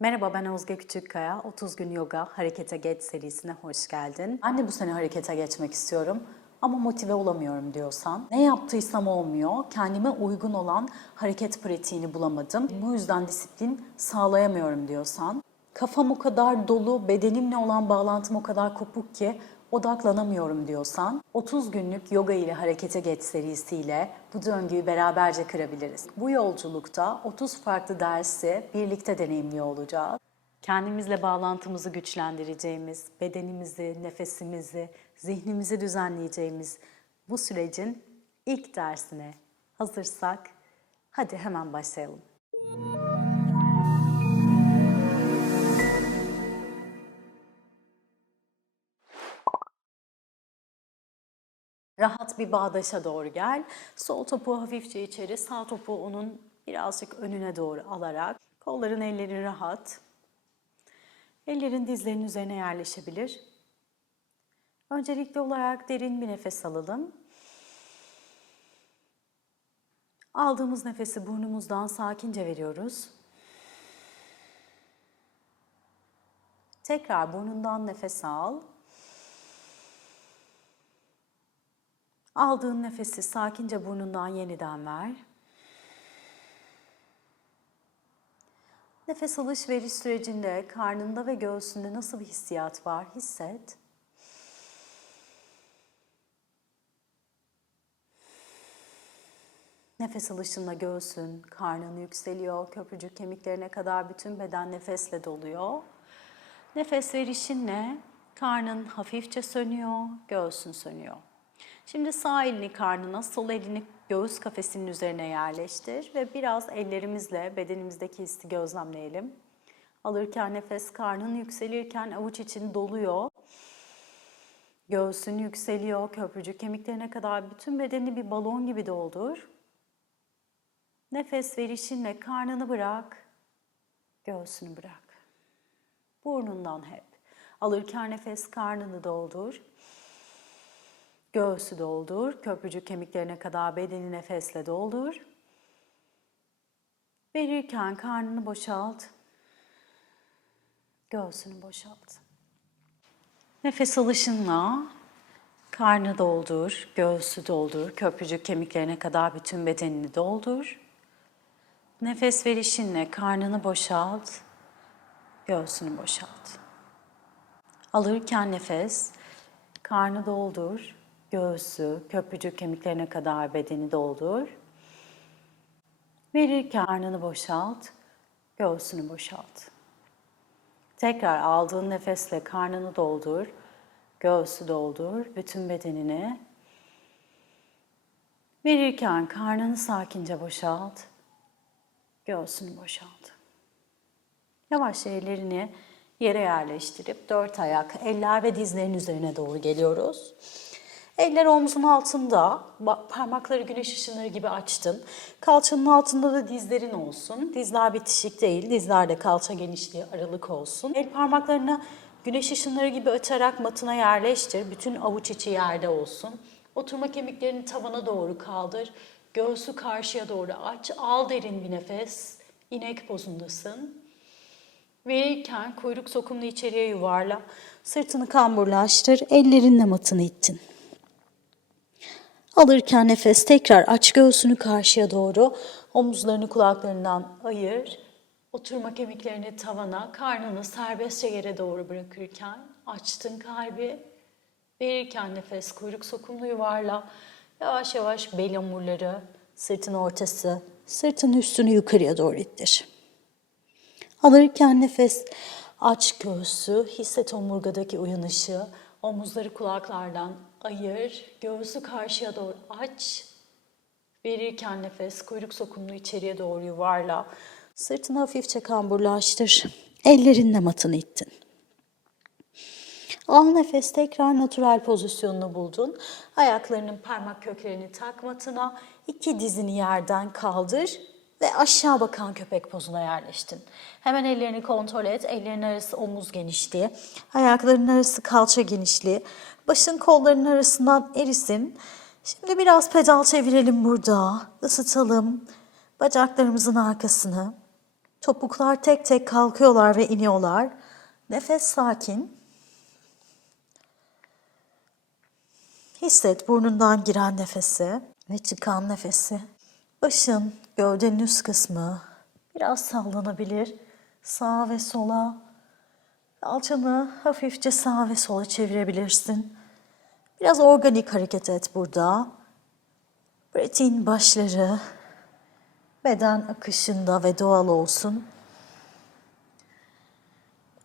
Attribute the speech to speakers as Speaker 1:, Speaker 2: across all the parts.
Speaker 1: Merhaba ben Özge Küçükkaya. 30 gün yoga harekete geç serisine hoş geldin. Ben de bu sene harekete geçmek istiyorum ama motive olamıyorum diyorsan, ne yaptıysam olmuyor, kendime uygun olan hareket pratiğini bulamadım. Bu yüzden disiplin sağlayamıyorum diyorsan, kafam o kadar dolu, bedenimle olan bağlantım o kadar kopuk ki odaklanamıyorum diyorsan 30 günlük yoga ile harekete geç serisiyle bu döngüyü beraberce kırabiliriz. Bu yolculukta 30 farklı dersi birlikte deneyimliyor olacağız. Kendimizle bağlantımızı güçlendireceğimiz, bedenimizi, nefesimizi, zihnimizi düzenleyeceğimiz bu sürecin ilk dersine hazırsak hadi hemen başlayalım. Rahat bir bağdaşa doğru gel. Sol topuğu hafifçe içeri, sağ topuğu onun birazcık önüne doğru alarak kolların ellerin rahat. Ellerin dizlerinin üzerine yerleşebilir. Öncelikli olarak derin bir nefes alalım. Aldığımız nefesi burnumuzdan sakince veriyoruz. Tekrar burnundan nefes al. Aldığın nefesi sakince burnundan yeniden ver. Nefes alış-veriş sürecinde karnında ve göğsünde nasıl bir hissiyat var hisset. Nefes alışında göğsün, karnın yükseliyor, köprücük kemiklerine kadar bütün beden nefesle doluyor. Nefes verişinle karnın hafifçe sönüyor, göğsün sönüyor. Şimdi sağ elini karnına, sol elini göğüs kafesinin üzerine yerleştir ve biraz ellerimizle bedenimizdeki hissi gözlemleyelim. Alırken nefes karnın yükselirken avuç için doluyor. Göğsün yükseliyor, köprücük kemiklerine kadar bütün bedeni bir balon gibi doldur. Nefes verişinle karnını bırak, göğsünü bırak. Burnundan hep. Alırken nefes karnını doldur. Göğsü doldur, köprücük kemiklerine kadar bedeni nefesle doldur. Verirken karnını boşalt, göğsünü boşalt. Nefes alışınla karnı doldur, göğsü doldur, köprücük kemiklerine kadar bütün bedenini doldur. Nefes verişinle karnını boşalt, göğsünü boşalt. Alırken nefes, karnı doldur, göğsü, köprücük kemiklerine kadar bedeni doldur. Verirken karnını boşalt, göğsünü boşalt. Tekrar aldığın nefesle karnını doldur, göğsü doldur, bütün bedenini. Verirken karnını sakince boşalt, göğsünü boşalt. Yavaşça ellerini yere yerleştirip dört ayak, eller ve dizlerin üzerine doğru geliyoruz. Eller omzun altında, parmakları güneş ışınları gibi açtın. Kalçanın altında da dizlerin olsun. Dizler bitişik değil, dizlerde kalça genişliği aralık olsun. El parmaklarını güneş ışınları gibi açarak matına yerleştir. Bütün avuç içi yerde olsun. Oturma kemiklerini tavana doğru kaldır. Göğsü karşıya doğru aç. Al derin bir nefes. İnek pozundasın. Verirken kuyruk sokumunu içeriye yuvarla. Sırtını kamburlaştır. Ellerinle matını ittin. Alırken nefes tekrar aç göğsünü karşıya doğru. Omuzlarını kulaklarından ayır. Oturma kemiklerini tavana, karnını serbestçe yere doğru bırakırken açtın kalbi. Verirken nefes kuyruk sokumlu yuvarla. Yavaş yavaş bel omurları, sırtın ortası, sırtın üstünü yukarıya doğru ittir. Alırken nefes aç göğsü, hisset omurgadaki uyanışı, omuzları kulaklardan ayır, göğsü karşıya doğru aç. Verirken nefes kuyruk sokumlu içeriye doğru yuvarla. Sırtını hafifçe kamburlaştır. Ellerinle matını ittin. Al nefes tekrar natural pozisyonunu buldun. Ayaklarının parmak köklerini tak matına. iki dizini yerden kaldır ve aşağı bakan köpek pozuna yerleştin. Hemen ellerini kontrol et. Ellerin arası omuz genişliği, ayakların arası kalça genişliği, başın kolların arasından erisin. Şimdi biraz pedal çevirelim burada. Isıtalım bacaklarımızın arkasını. Topuklar tek tek kalkıyorlar ve iniyorlar. Nefes sakin. Hisset burnundan giren nefesi ve çıkan nefesi. Başın, gövdenin üst kısmı biraz sallanabilir. Sağa ve sola. Alçanı hafifçe sağa ve sola çevirebilirsin. Biraz organik hareket et burada. Pratiğin başları beden akışında ve doğal olsun.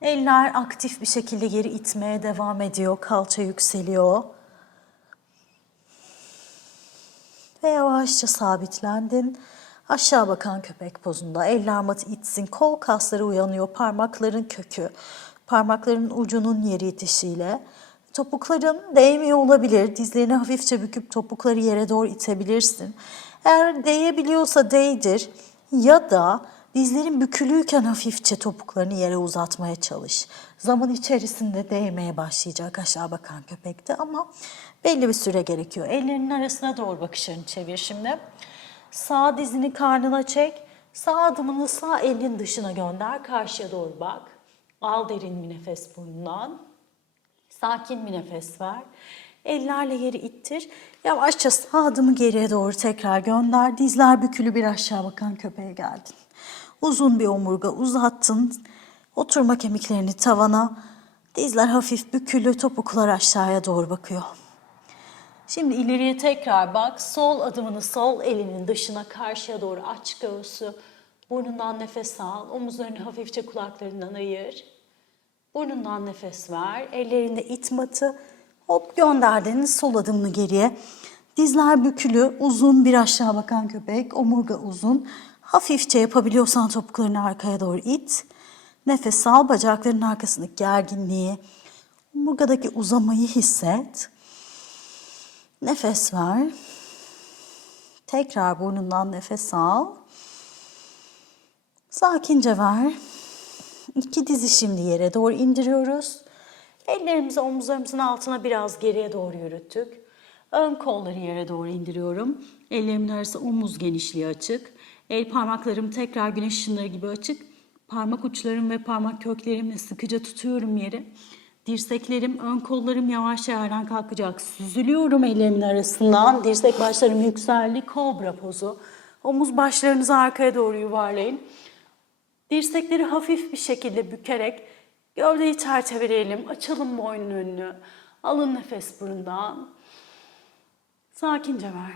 Speaker 1: Eller aktif bir şekilde geri itmeye devam ediyor. Kalça yükseliyor. Ve yavaşça sabitlendin. Aşağı bakan köpek pozunda. Eller matı itsin. Kol kasları uyanıyor. Parmakların kökü. Parmakların ucunun yeri itişiyle. Topukların değmiyor olabilir. Dizlerini hafifçe büküp topukları yere doğru itebilirsin. Eğer değebiliyorsa değdir. Ya da dizlerin bükülüyken hafifçe topuklarını yere uzatmaya çalış. Zaman içerisinde değmeye başlayacak aşağı bakan köpekte ama belli bir süre gerekiyor. Ellerinin arasına doğru bakışlarını çevir şimdi. Sağ dizini karnına çek. Sağ adımını sağ elin dışına gönder. Karşıya doğru bak. Al derin bir nefes burnundan. Sakin bir nefes ver. Ellerle yeri ittir. Yavaşça sağ adımı geriye doğru tekrar gönder. Dizler bükülü bir aşağı bakan köpeğe geldin. Uzun bir omurga uzattın. Oturma kemiklerini tavana. Dizler hafif bükülü, topuklar aşağıya doğru bakıyor. Şimdi ileriye tekrar bak. Sol adımını sol elinin dışına karşıya doğru aç göğsü. Burnundan nefes al. Omuzlarını hafifçe kulaklarından ayır. Burnundan nefes ver. Ellerinde it matı. Hop gönderdin sol adımını geriye. Dizler bükülü, uzun bir aşağı bakan köpek, omurga uzun. Hafifçe yapabiliyorsan topuklarını arkaya doğru it. Nefes al, bacaklarının arkasındaki gerginliği, omurgadaki uzamayı hisset. Nefes ver. Tekrar burnundan nefes al. Sakince ver. İki dizi şimdi yere doğru indiriyoruz. Ellerimizi omuzlarımızın altına biraz geriye doğru yürüttük. Ön kolları yere doğru indiriyorum. Ellerimin arası omuz genişliği açık. El parmaklarım tekrar güneş ışınları gibi açık. Parmak uçlarım ve parmak köklerimle sıkıca tutuyorum yeri. Dirseklerim, ön kollarım yavaş yerden kalkacak. Süzülüyorum ellerimin arasından. Dirsek başlarım yükseldi. Kobra pozu. Omuz başlarınızı arkaya doğru yuvarlayın. Dirsekleri hafif bir şekilde bükerek gövdeyi çerçeveleyelim. Açalım boynun önünü. Alın nefes burundan. Sakince ver.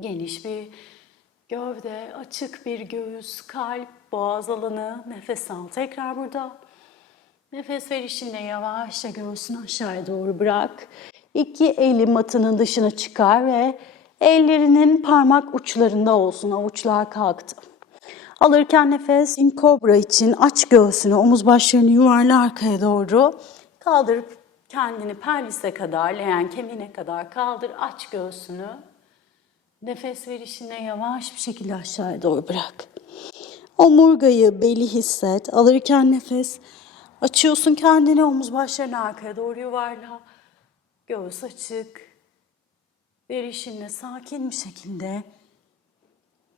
Speaker 1: Geniş bir gövde, açık bir göğüs, kalp, boğaz alanı. Nefes al. Tekrar burada. Nefes verişinde yavaşça göğsünü aşağıya doğru bırak. İki eli matının dışına çıkar ve ellerinin parmak uçlarında olsun. Avuçlar kalktı. Alırken nefes in kobra için aç göğsünü, omuz başlarını yuvarla arkaya doğru. Kaldırıp kendini pelvise kadar, leğen kemiğine kadar kaldır. Aç göğsünü. Nefes verişine yavaş bir şekilde aşağıya doğru bırak. Omurgayı, beli hisset. Alırken nefes açıyorsun kendini, omuz başlarını arkaya doğru yuvarla. Göğüs açık. Verişinle sakin bir şekilde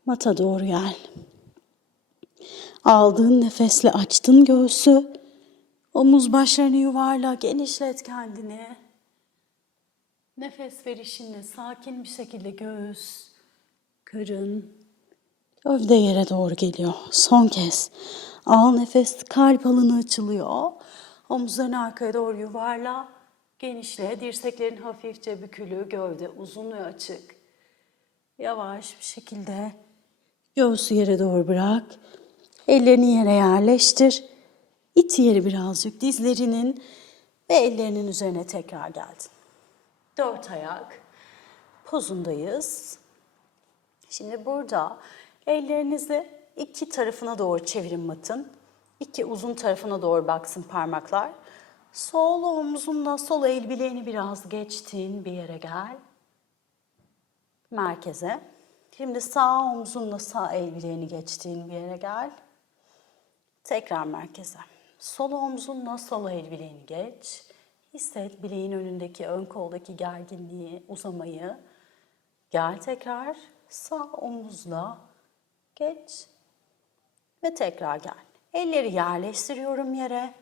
Speaker 1: mata doğru gel. Aldığın nefesle açtın göğsü. Omuz başlarını yuvarla, genişlet kendini. Nefes verişinle sakin bir şekilde göğüs, karın, gövde yere doğru geliyor. Son kez. Al nefes, kalp alanı açılıyor. Omuzlarını arkaya doğru yuvarla, genişle. Dirseklerin hafifçe bükülü, gövde uzun ve açık. Yavaş bir şekilde göğsü yere doğru bırak. Ellerini yere yerleştir. İt yeri birazcık dizlerinin ve ellerinin üzerine tekrar geldin. Dört ayak pozundayız. Şimdi burada ellerinizi iki tarafına doğru çevirin matın. İki uzun tarafına doğru baksın parmaklar. Sol omzunla sol el bileğini biraz geçtin bir yere gel. Merkeze. Şimdi sağ omzunla sağ el bileğini geçtiğin bir yere gel. Tekrar merkeze. Sol omzunla sol el bileğini geç. Hisset bileğin önündeki ön koldaki gerginliği, uzamayı. Gel tekrar sağ omuzla geç.
Speaker 2: Ve tekrar gel. Elleri yerleştiriyorum yere.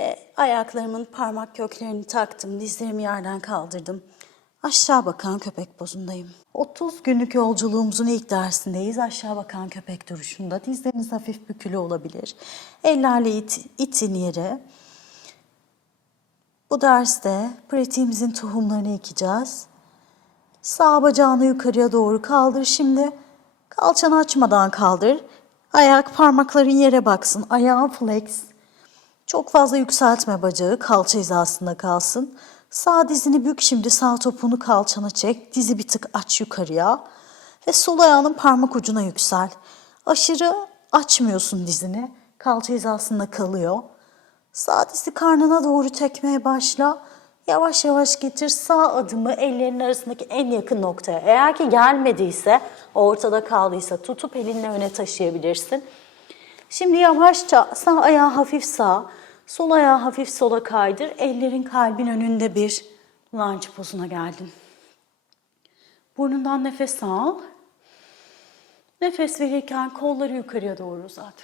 Speaker 2: Ve ayaklarımın parmak köklerini taktım. Dizlerimi yerden kaldırdım. Aşağı bakan köpek pozundayım. 30 günlük yolculuğumuzun ilk dersindeyiz. Aşağı bakan köpek duruşunda. Dizleriniz hafif bükülü olabilir. Ellerle it, itin yere. Bu derste pratiğimizin tohumlarını ekeceğiz. Sağ bacağını yukarıya doğru kaldır şimdi. Kalçanı açmadan kaldır. Ayak parmakların yere baksın. Ayağın flex. Çok fazla yükseltme bacağı. Kalça hizasında kalsın. Sağ dizini bük şimdi. Sağ topuğunu kalçana çek. Dizi bir tık aç yukarıya. Ve sol ayağının parmak ucuna yüksel. Aşırı açmıyorsun dizini. Kalça hizasında kalıyor. Sağ dizi karnına doğru çekmeye başla. Yavaş yavaş getir sağ adımı ellerin arasındaki en yakın noktaya. Eğer ki gelmediyse, ortada kaldıysa tutup elinle öne taşıyabilirsin. Şimdi yavaşça sağ ayağı hafif sağ, sol ayağı hafif sola kaydır. Ellerin kalbin önünde bir lunge pozuna geldin. Burnundan nefes al. Nefes verirken kolları yukarıya doğru uzat.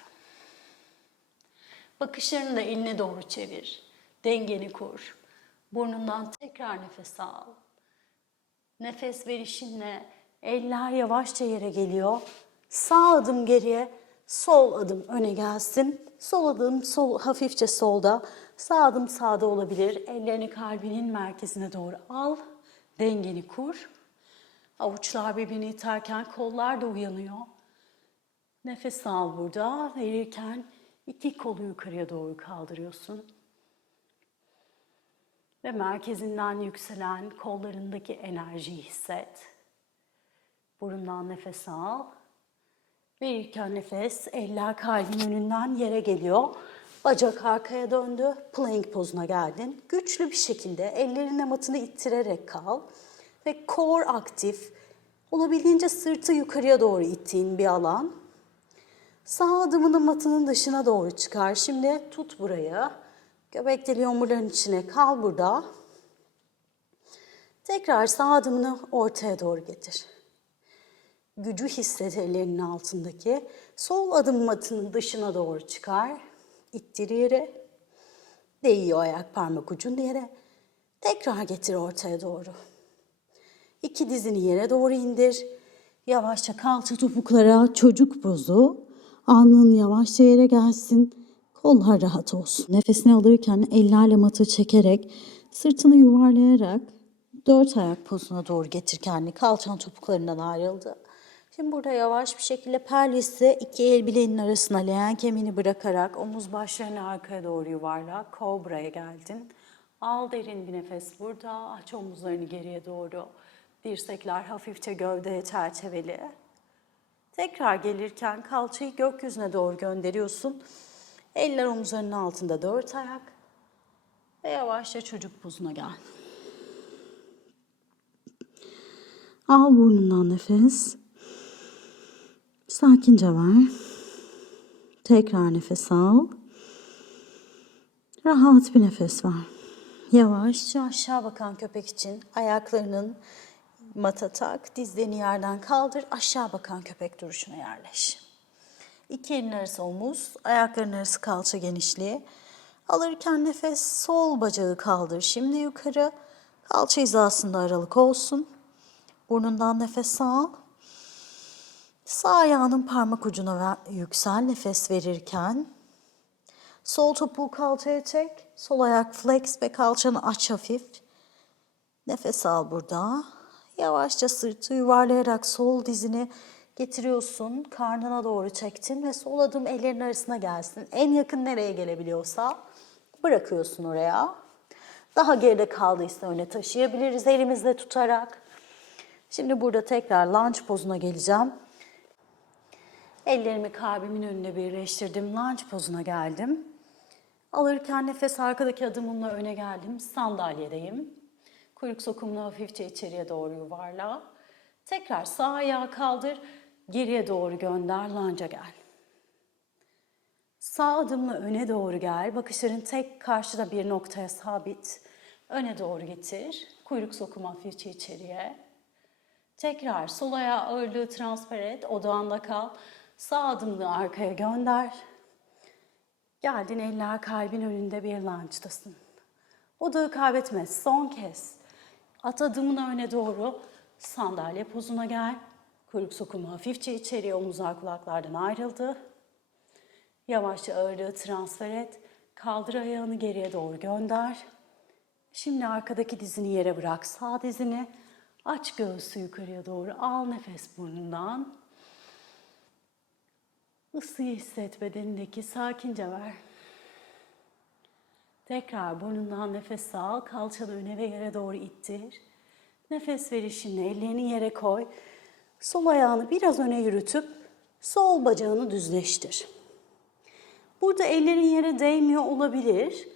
Speaker 2: Bakışlarını da eline doğru çevir. Dengeni kur. Burnundan tekrar nefes al. Nefes verişinle eller yavaşça yere geliyor. Sağ adım geriye, sol adım öne gelsin. Sol adım sol hafifçe solda, sağ adım sağda olabilir. Ellerini kalbinin merkezine doğru al. Dengeni kur. Avuçlar birbirini iterken kollar da uyanıyor. Nefes al burada. Verirken iki kolu yukarıya doğru kaldırıyorsun. Ve merkezinden yükselen kollarındaki enerjiyi hisset. Burundan nefes al. Verirken nefes, eller kalbin önünden yere geliyor. Bacak arkaya döndü, plank pozuna geldin. Güçlü bir şekilde ellerine matını ittirerek kal. Ve core aktif, olabildiğince sırtı yukarıya doğru ittiğin bir alan. Sağ adımını matının dışına doğru çıkar. Şimdi tut burayı. Göbek deliği omurların içine kal burada. Tekrar sağ adımını ortaya doğru getir. Gücü hisset ellerinin altındaki. Sol adım matının dışına doğru çıkar. İttir yere. Değiyor ayak parmak ucun yere. Tekrar getir ortaya doğru. İki dizini yere doğru indir. Yavaşça kalça topuklara çocuk pozu. Alnın yavaşça yere gelsin. Kollar rahat olsun. Nefesini alırken ellerle matı çekerek, sırtını yuvarlayarak dört ayak pozuna doğru getir kendini. Kalçan topuklarından ayrıldı. Şimdi burada yavaş bir şekilde perlisi iki el bileğinin arasına leğen kemiğini bırakarak omuz başlarını arkaya doğru yuvarla. Kobra'ya geldin. Al derin bir nefes burada. Aç omuzlarını geriye doğru. Dirsekler hafifçe gövdeye çerçeveli. Tekrar gelirken kalçayı gökyüzüne doğru gönderiyorsun. Eller omuzlarının altında dört ayak. Ve yavaşça çocuk pozuna gel. Al burnundan nefes. Sakince ver. Tekrar nefes al. Rahat bir nefes ver. Yavaşça aşağı bakan köpek için ayaklarının mata tak, dizlerini yerden kaldır, aşağı bakan köpek duruşuna yerleş. İki elin arası omuz, ayakların arası kalça genişliği. Alırken nefes sol bacağı kaldır. Şimdi yukarı kalça hizasında aralık olsun. Burnundan nefes al. Sağ ayağının parmak ucuna yüksel nefes verirken. Sol topuğu kalçaya çek. Sol ayak flex ve kalçanı aç hafif. Nefes al burada. Yavaşça sırtı yuvarlayarak sol dizini getiriyorsun. Karnına doğru çektin ve sol adım ellerin arasına gelsin. En yakın nereye gelebiliyorsa bırakıyorsun oraya. Daha geride kaldıysa öne taşıyabiliriz elimizle tutarak. Şimdi burada tekrar lunge pozuna geleceğim. Ellerimi kalbimin önüne birleştirdim. Lunge pozuna geldim. Alırken nefes arkadaki adımımla öne geldim. Sandalyedeyim. Kuyruk sokumunu hafifçe içeriye doğru yuvarla. Tekrar sağ ayağı kaldır. Geriye doğru gönder. Lunge'a gel. Sağ adımla öne doğru gel. Bakışların tek karşıda bir noktaya sabit. Öne doğru getir. Kuyruk sokumu hafifçe içeriye. Tekrar sol ayağı ağırlığı transfer et. Odağında kal. Sağ adımını arkaya gönder. Geldin eller kalbin önünde bir launchtasın. Odağı kaybetme. Son kez. At adımını öne doğru. Sandalye pozuna gel. Kuyruk sokumu hafifçe içeriye. Omuzlar kulaklardan ayrıldı. Yavaşça ağırlığı transfer et. Kaldır ayağını geriye doğru gönder. Şimdi arkadaki dizini yere bırak. Sağ dizini aç göğsü yukarıya doğru. Al nefes burnundan. Isıyı hisset bedenindeki sakince ver. Tekrar burnundan nefes al. Kalçanı öne ve yere doğru ittir. Nefes verişinle ellerini yere koy. Sol ayağını biraz öne yürütüp sol bacağını düzleştir. Burada ellerin yere değmiyor olabilir.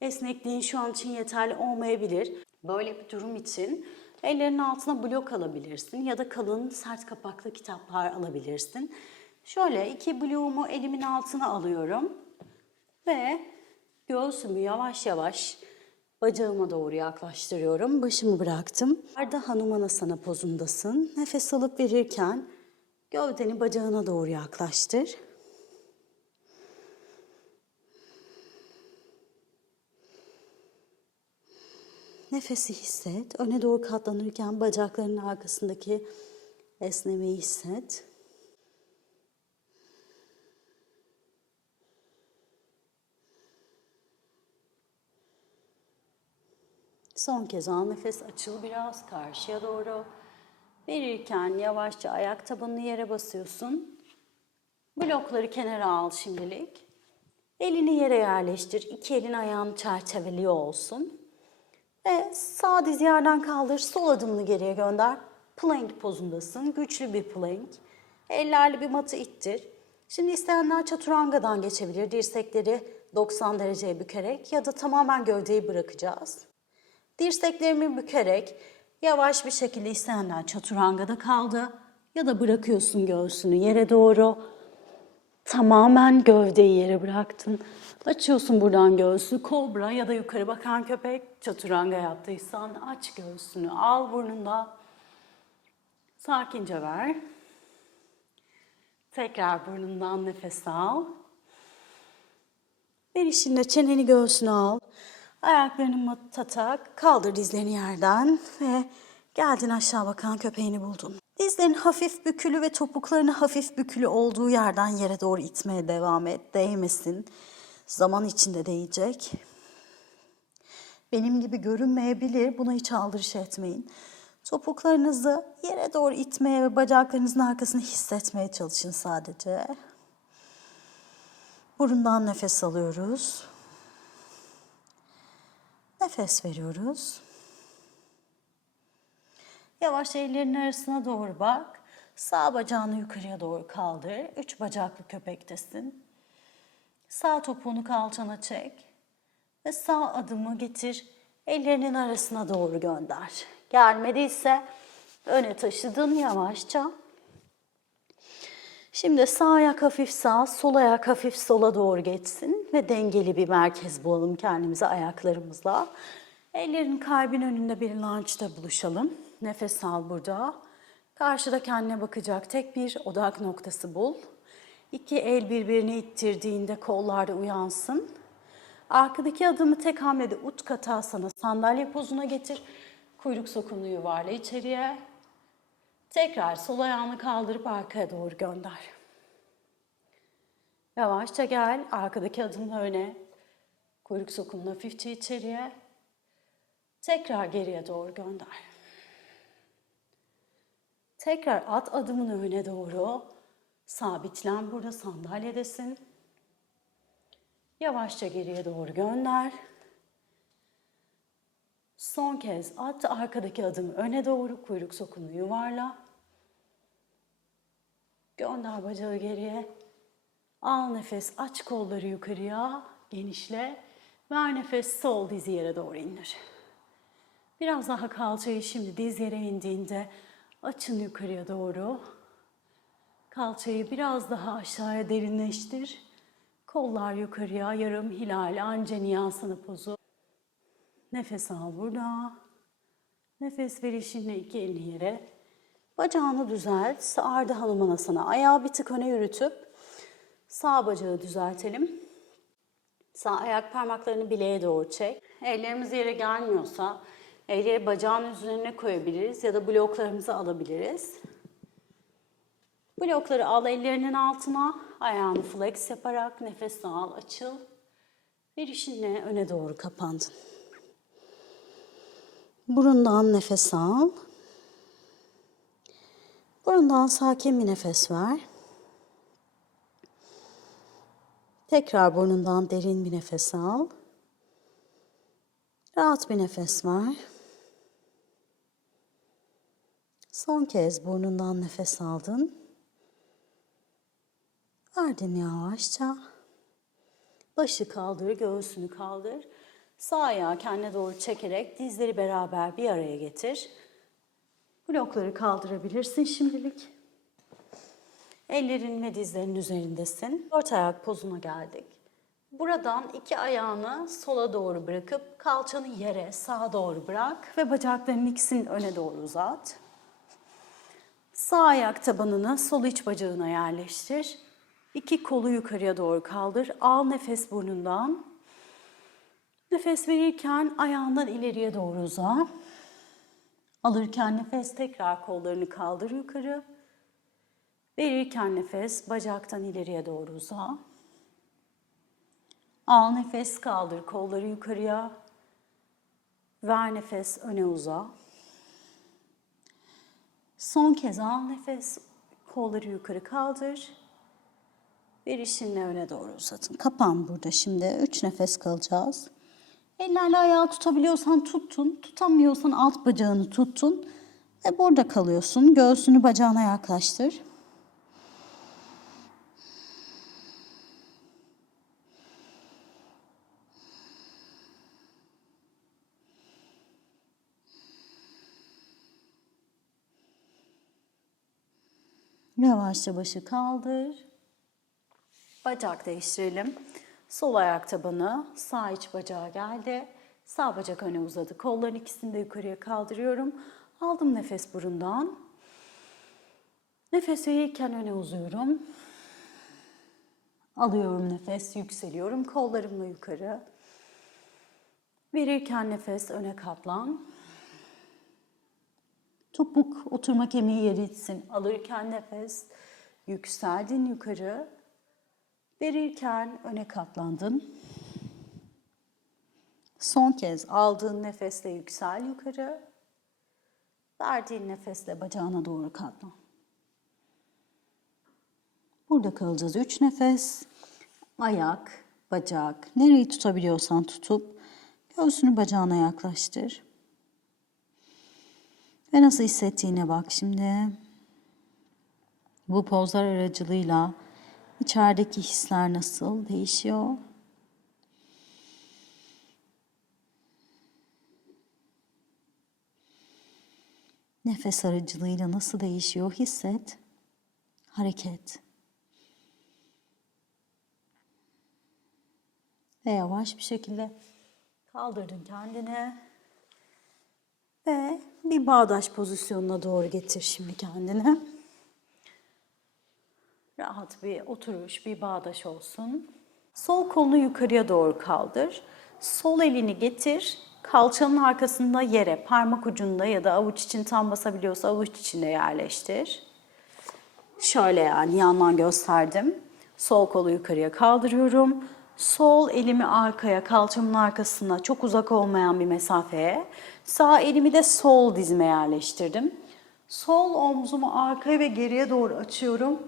Speaker 2: Esnekliğin şu an için yeterli olmayabilir. Böyle bir durum için ellerin altına blok alabilirsin ya da kalın sert kapaklı kitaplar alabilirsin. Şöyle iki bloğumu elimin altına alıyorum ve göğsümü yavaş yavaş bacağıma doğru yaklaştırıyorum. Başımı bıraktım. Arda Hanumanasana pozundasın. Nefes alıp verirken gövdeni bacağına doğru yaklaştır. Nefesi hisset. Öne doğru katlanırken bacaklarının arkasındaki esnemeyi hisset. Son kez al nefes açıl biraz karşıya doğru. Verirken yavaşça ayak tabanını yere basıyorsun. Blokları kenara al şimdilik. Elini yere yerleştir. İki elin ayağın çerçeveliyor olsun. Ve sağ diz yerden kaldır, sol adımını geriye gönder. Plank pozundasın, güçlü bir plank. Ellerle bir matı ittir. Şimdi isteyenler çaturangadan geçebilir. Dirsekleri 90 dereceye bükerek ya da tamamen gövdeyi bırakacağız. Dirseklerimi bükerek yavaş bir şekilde isteyenler çaturangada kaldı. Ya da bırakıyorsun göğsünü yere doğru. Tamamen gövdeyi yere bıraktın. Açıyorsun buradan göğsü. Kobra ya da yukarı bakan köpek. Çaturanga yaptıysan aç göğsünü. Al burnunda. Sakince ver. Tekrar burnundan nefes al. Verişinde çeneni göğsüne al. Ayaklarını mata tak. Kaldır dizlerini yerden ve geldin aşağı bakan köpeğini buldun. Dizlerin hafif bükülü ve topuklarını hafif bükülü olduğu yerden yere doğru itmeye devam et. Değmesin. Zaman içinde değecek. Benim gibi görünmeyebilir. Buna hiç aldırış etmeyin. Topuklarınızı yere doğru itmeye ve bacaklarınızın arkasını hissetmeye çalışın sadece. Burundan nefes alıyoruz. Nefes veriyoruz. Yavaş ellerin arasına doğru bak. Sağ bacağını yukarıya doğru kaldır. Üç bacaklı köpektesin. Sağ topuğunu kalçana çek. Ve sağ adımı getir. Ellerinin arasına doğru gönder. Gelmediyse öne taşıdın yavaşça. Şimdi sağ ayak hafif sağ, sol ayak hafif sola doğru geçsin ve dengeli bir merkez bulalım kendimize ayaklarımızla. Ellerin kalbin önünde bir launch'ta buluşalım. Nefes al burada. Karşıda kendine bakacak tek bir odak noktası bul. İki el birbirini ittirdiğinde kollarda uyansın. Arkadaki adımı tek hamlede Utkatasana sandalye pozuna getir. Kuyruk sokumunu yuvarla içeriye. Tekrar sol ayağını kaldırıp arkaya doğru gönder. Yavaşça gel, arkadaki adımla öne. Kuyruk sokumunu hafifçe içeriye. Tekrar geriye doğru gönder. Tekrar at adımını öne doğru. Sabitlen burada sandalyedesin. Yavaşça geriye doğru gönder. Son kez at arkadaki adımı öne doğru kuyruk sokunu yuvarla. Gönder bacağı geriye. Al nefes aç kolları yukarıya genişle. Ver nefes sol dizi yere doğru indir. Biraz daha kalçayı şimdi diz yere indiğinde açın yukarıya doğru. Kalçayı biraz daha aşağıya derinleştir. Kollar yukarıya yarım hilal anjaniyasana pozu. Nefes al burada. Nefes verişinle iki elini yere. Bacağını düzelt. Arda Hanım anasına ayağı bir tık öne yürütüp sağ bacağı düzeltelim. Sağ ayak parmaklarını bileğe doğru çek. Ellerimiz yere gelmiyorsa elleri bacağın üzerine koyabiliriz ya da bloklarımızı alabiliriz. Blokları al ellerinin altına, ayağını flex yaparak nefes al, açıl. Verişinle öne doğru kapandın. Burundan nefes al. Burundan sakin bir nefes ver. Tekrar burnundan derin bir nefes al. Rahat bir nefes ver. Son kez burnundan nefes aldın. Verdin yavaşça. Başı kaldır, göğsünü kaldır. Sağ ayağı kendine doğru çekerek dizleri beraber bir araya getir. Blokları kaldırabilirsin şimdilik. Ellerin ve dizlerin üzerindesin. Dört ayak pozuna geldik. Buradan iki ayağını sola doğru bırakıp kalçanı yere sağa doğru bırak ve bacaklarının ikisini öne doğru uzat. Sağ ayak tabanını sol iç bacağına yerleştir. İki kolu yukarıya doğru kaldır. Al nefes burnundan. Nefes verirken ayağından ileriye doğru uza. Alırken nefes tekrar kollarını kaldır yukarı. Verirken nefes bacaktan ileriye doğru uza. Al nefes kaldır kolları yukarıya. Ver nefes öne uza. Son kez al nefes kolları yukarı kaldır. Verişinle öne doğru uzatın. Kapan burada şimdi. Üç nefes kalacağız. Ellerle ayağı tutabiliyorsan tuttun. Tutamıyorsan alt bacağını tuttun. Ve burada kalıyorsun. Göğsünü bacağına yaklaştır. Yavaşça başı kaldır. Bacak değiştirelim. Sol ayak tabanı, sağ iç bacağı geldi. Sağ bacak öne uzadı. Kolların ikisini de yukarıya kaldırıyorum. Aldım nefes burundan. Nefes verirken öne uzuyorum. Alıyorum nefes, yükseliyorum. Kollarımla yukarı. Verirken nefes öne katlan. Topuk oturma kemiği yeri itsin. Alırken nefes yükseldin yukarı. Verirken öne katlandın. Son kez aldığın nefesle yüksel yukarı. Verdiğin nefesle bacağına doğru katlan. Burada kalacağız. Üç nefes. Ayak, bacak. Nereyi tutabiliyorsan tutup göğsünü bacağına yaklaştır. Ve nasıl hissettiğine bak şimdi. Bu pozlar aracılığıyla içerideki hisler nasıl değişiyor? Nefes aracılığıyla nasıl değişiyor hisset. Hareket. Ve yavaş bir şekilde kaldırdın kendini. Ve bir bağdaş pozisyonuna doğru getir şimdi kendini. Rahat bir oturuş, bir bağdaş olsun. Sol kolunu yukarıya doğru kaldır. Sol elini getir. Kalçanın arkasında yere, parmak ucunda ya da avuç için tam basabiliyorsa avuç içinde yerleştir. Şöyle yani yandan gösterdim. Sol kolu yukarıya kaldırıyorum. Sol elimi arkaya, kalçamın arkasına çok uzak olmayan bir mesafeye. Sağ elimi de sol dizime yerleştirdim. Sol omzumu arkaya ve geriye doğru açıyorum.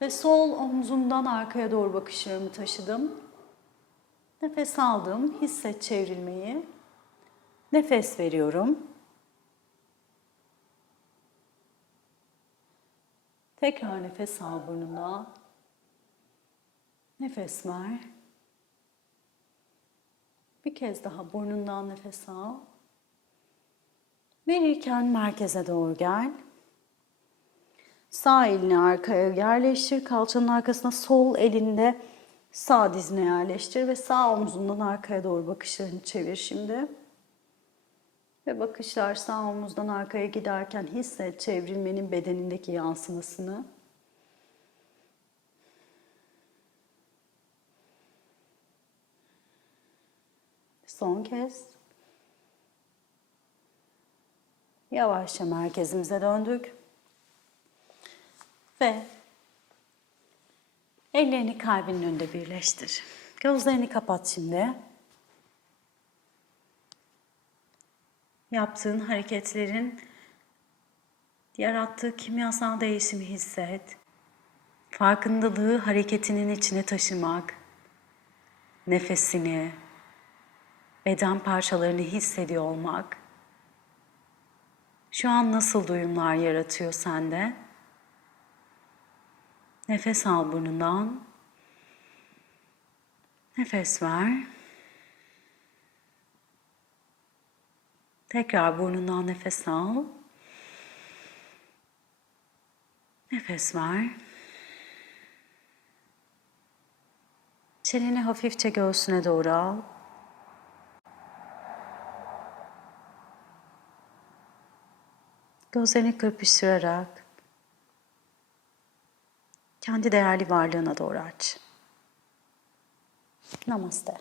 Speaker 2: Ve sol omzumdan arkaya doğru bakışlarımı taşıdım. Nefes aldım. Hisset çevrilmeyi. Nefes veriyorum. Tekrar nefes al burnundan. Nefes ver. Bir kez daha burnundan nefes al. Verirken merkeze doğru gel. Sağ elini arkaya yerleştir. Kalçanın arkasına sol elinde sağ dizine yerleştir ve sağ omzundan arkaya doğru bakışlarını çevir şimdi. Ve bakışlar sağ omuzdan arkaya giderken hisset çevrilmenin bedenindeki yansımasını. Son kez. Yavaşça merkezimize döndük. Ve ellerini kalbinin önünde birleştir. Gözlerini kapat şimdi. Yaptığın hareketlerin yarattığı kimyasal değişimi hisset. Farkındalığı hareketinin içine taşımak. Nefesini, beden parçalarını hissediyor olmak. Şu an nasıl duyumlar yaratıyor sende? Nefes al burnundan. Nefes ver. Tekrar burnundan nefes al. Nefes ver. Çeneni hafifçe göğsüne doğru al. Gözlerini kırpıştırarak kendi değerli varlığına doğru aç. Namaste.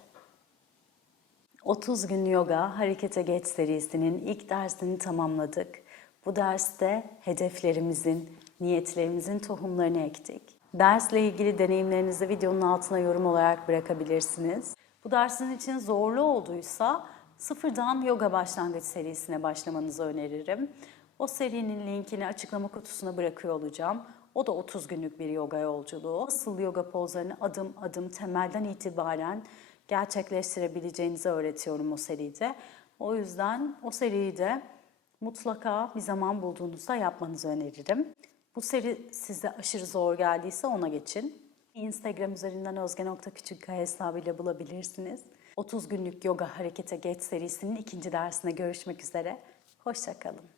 Speaker 2: 30 gün yoga harekete geç serisinin ilk dersini tamamladık. Bu derste hedeflerimizin, niyetlerimizin tohumlarını ektik. Dersle ilgili deneyimlerinizi videonun altına yorum olarak bırakabilirsiniz. Bu dersin için zorlu olduysa sıfırdan yoga başlangıç serisine başlamanızı öneririm. O serinin linkini açıklama kutusuna bırakıyor olacağım. O da 30 günlük bir yoga yolculuğu. Asıl yoga pozlarını adım adım temelden itibaren gerçekleştirebileceğinizi öğretiyorum o seride. O yüzden o seriyi de mutlaka bir zaman bulduğunuzda yapmanızı öneririm. Bu seri size aşırı zor geldiyse ona geçin. Instagram üzerinden özge.küçükkaya hesabıyla bulabilirsiniz. 30 günlük yoga harekete geç serisinin ikinci dersine görüşmek üzere. Hoşçakalın.